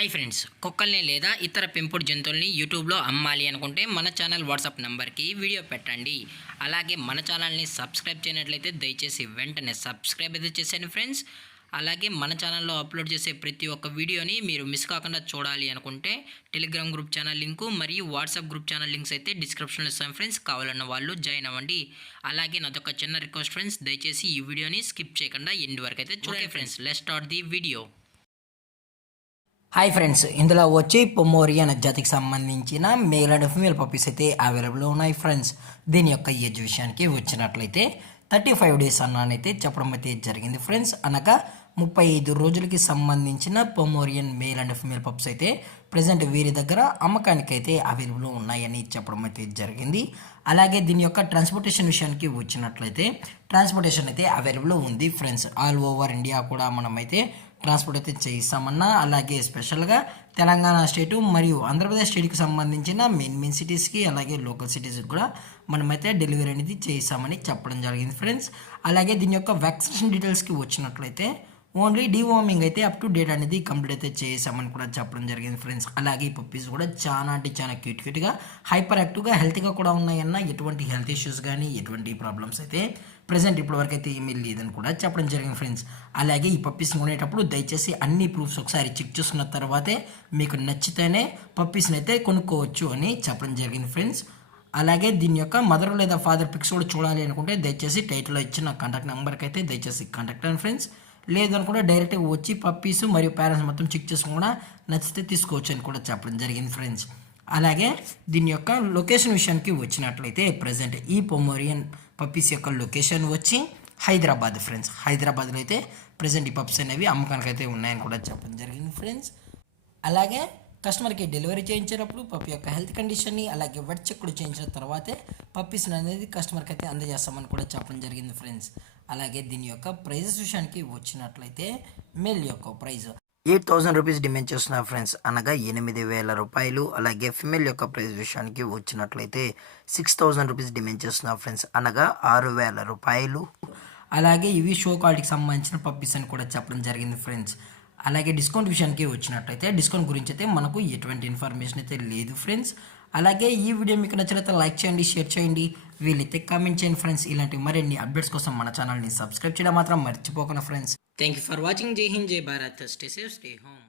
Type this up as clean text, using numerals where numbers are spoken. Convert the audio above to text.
Hi friends, కుక్కల్ని లేదా ఇతర పెంపుడు జంతువుల్ని యూట్యూబ్లో అమ్మాలి అనుకుంటే మన ఛానల్ వాట్సాప్ నెంబర్కి వీడియో పెట్టండి. అలాగే మన ఛానల్ని సబ్స్క్రైబ్ చేయనట్లయితే దయచేసి వెంటనే సబ్స్క్రైబ్ అయితే చేసేయండి ఫ్రెండ్స్. అలాగే మన ఛానల్లో అప్లోడ్ చేసే ప్రతి ఒక్క వీడియోని మీరు మిస్ కాకుండా చూడాలి అనుకుంటే టెలిగ్రామ్ గ్రూప్ ఛానల్ లింకు మరియు వాట్సాప్ గ్రూప్ ఛానల్ లింక్స్ అయితే డిస్క్రిప్షన్లో ఇస్తాను ఫ్రెండ్స్. కావాలన్న వాళ్ళు జాయిన్ అవ్వండి. అలాగే నాదొక చిన్న రిక్వెస్ట్ ఫ్రెండ్స్, దయచేసి ఈ వీడియోని స్కిప్ చేయకుండా ఎండ్ వరకు అయితే చూడండి friends. Let's start the video. Hi friends, ఇందులో వచ్చి పొమోరియన్ జాతికి సంబంధించిన మేల్ అండ్ ఫీమేల్ పప్పీస్ అయితే అవైలబుల్ ఉన్నాయి ఫ్రెండ్స్. దీని యొక్క ఏజ్ విషయానికి వచ్చినట్లయితే 35 డేస్ అన్నానైతే చెప్పడం అయితే జరిగింది ఫ్రెండ్స్. అనగా 35 రోజులకి సంబంధించిన Pomeranian male and female pups అయితే ప్రజెంట్ వీరి దగ్గర అమ్మకానికి అయితే అవైలబుల్ ఉన్నాయని చెప్పడం అయితే జరిగింది. అలాగే దీని యొక్క ట్రాన్స్పోర్టేషన్ విషయానికి వచ్చినట్లయితే ట్రాన్స్పోర్టేషన్ అయితే అవైలబుల్ ఉంది ఫ్రెండ్స్. ఆల్ ఓవర్ ఇండియా కూడా మనమైతే ట్రాన్స్పోర్ట్ అయితే చేయిస్తామన్నా, అలాగే స్పెషల్గా తెలంగాణ స్టేటు మరియు ఆంధ్రప్రదేశ్ స్టేట్కి సంబంధించిన మెయిన్ సిటీస్కి అలాగే లోకల్ సిటీస్కి కూడా మనమైతే డెలివరీ అనేది చేయిస్తామని చెప్పడం జరిగింది ఫ్రెండ్స్. అలాగే దీని యొక్క వ్యాక్సినేషన్ డీటెయిల్స్కి వచ్చినట్లయితే ఓన్లీ డీవార్మింగ్ అయితే అప్ టు డేట్ అనేది కంప్లీట్ అయితే చేసామని కూడా చెప్పడం జరిగింది ఫ్రెండ్స్. అలాగే ఈ పప్పీస్ కూడా చాలా అంటే చాలా క్యూట్గా హైపర్ యాక్టివ్గా హెల్త్గా కూడా ఉన్నాయన్న, ఎటువంటి హెల్త్ ఇష్యూస్ కానీ ఎటువంటి ప్రాబ్లమ్స్ అయితే ప్రజెంట్ ఇప్పటివరకు అయితే ఏమీ లేదని కూడా చెప్పడం జరిగింది ఫ్రెండ్స్. అలాగే ఈ పప్పీస్ని కొనేటప్పుడు దయచేసి అన్ని ప్రూఫ్స్ ఒకసారి చెక్ చేసుకున్న తర్వాతే మీకు నచ్చితేనే పప్పీస్ని అయితే కొనుక్కోవచ్చు అని చెప్పడం జరిగింది ఫ్రెండ్స్. అలాగే దీని యొక్క మదర్ లేదా ఫాదర్ పిక్స్ కూడా చూడాలి అనుకుంటే దయచేసి టైటిల్లో ఇచ్చిన కాంటాక్ట్ నెంబర్కి అయితే దయచేసి కాంటాక్ట్ అవ్వండి ఫ్రెండ్స్. లేదనుకుంటే డైరెక్ట్గా వచ్చి పప్పీస్ మరియు పేరెంట్స్ మొత్తం చెక్ చేసుకుని నచ్చితే తీసుకోవచ్చు అని కూడా చెప్పడం జరిగింది ఫ్రెండ్స్. అలాగే దీని యొక్క లొకేషన్ విషయానికి వచ్చినట్లయితే ప్రజెంట్ ఈ పొమోరియన్ పప్పీస్ యొక్క లొకేషన్ వచ్చి హైదరాబాద్ ఫ్రెండ్స్. హైదరాబాద్లో అయితే ప్రజెంట్ ఈ పప్స్ అనేవి అమ్మకానికి అయితే ఉన్నాయని కూడా చెప్పడం జరిగింది ఫ్రెండ్స్. అలాగే కస్టమర్కి డెలివరీ చేయించేటప్పుడు పప్పి యొక్క హెల్త్ కండిషన్ని అలాగే వెట్ చెక్ కూడా చేయించిన తర్వాతే పప్పీస్ అనేది కస్టమర్కి అయితే అందజేస్తామని కూడా చెప్పడం జరిగింది ఫ్రెండ్స్. అలాగే దీని యొక్క ప్రైజెస్ విషయానికి వచ్చినట్లయితే మేల్ యొక్క ప్రైజ్ 8,000 రూపీస్ డిమాండ్ చేస్తున్నారు ఫ్రెండ్స్, అనగా 8,000 రూపాయలు. అలాగే ఫిమేల్ యొక్క ప్రైస్ విషయానికి వచ్చినట్లయితే 6,000 రూపీస్ డిమాండ్ చేస్తున్నారు ఫ్రెండ్స్, అనగా 6,000 రూపాయలు. అలాగే ఇవి షో క్వాలిటీకి సంబంధించిన పప్పీస్ అని కూడా చెప్పడం జరిగింది ఫ్రెండ్స్. అలాగే డిస్కౌంట్ విషయానికి వచ్చినట్లయితే డిస్కౌంట్ గురించి అయితే మనకు ఎటువంటి ఇన్ఫర్మేషన్ అయితే లేదు ఫ్రెండ్స్. అలాగే ఈ వీడియో మీకు నచ్చినట్లయితే లైక్ చేయండి, షేర్ చేయండి, వీలైతే కామెంట్ చేయండి ఫ్రెండ్స్. ఇలాంటి మరిన్ని అప్డేట్స్ కోసం మన ఛానల్ని సబ్స్క్రైబ్ చేయడం మాత్రం మర్చిపోకుండా friends. Thank you for watching. జై హింద్, జై Bharat. Stay safe, stay home.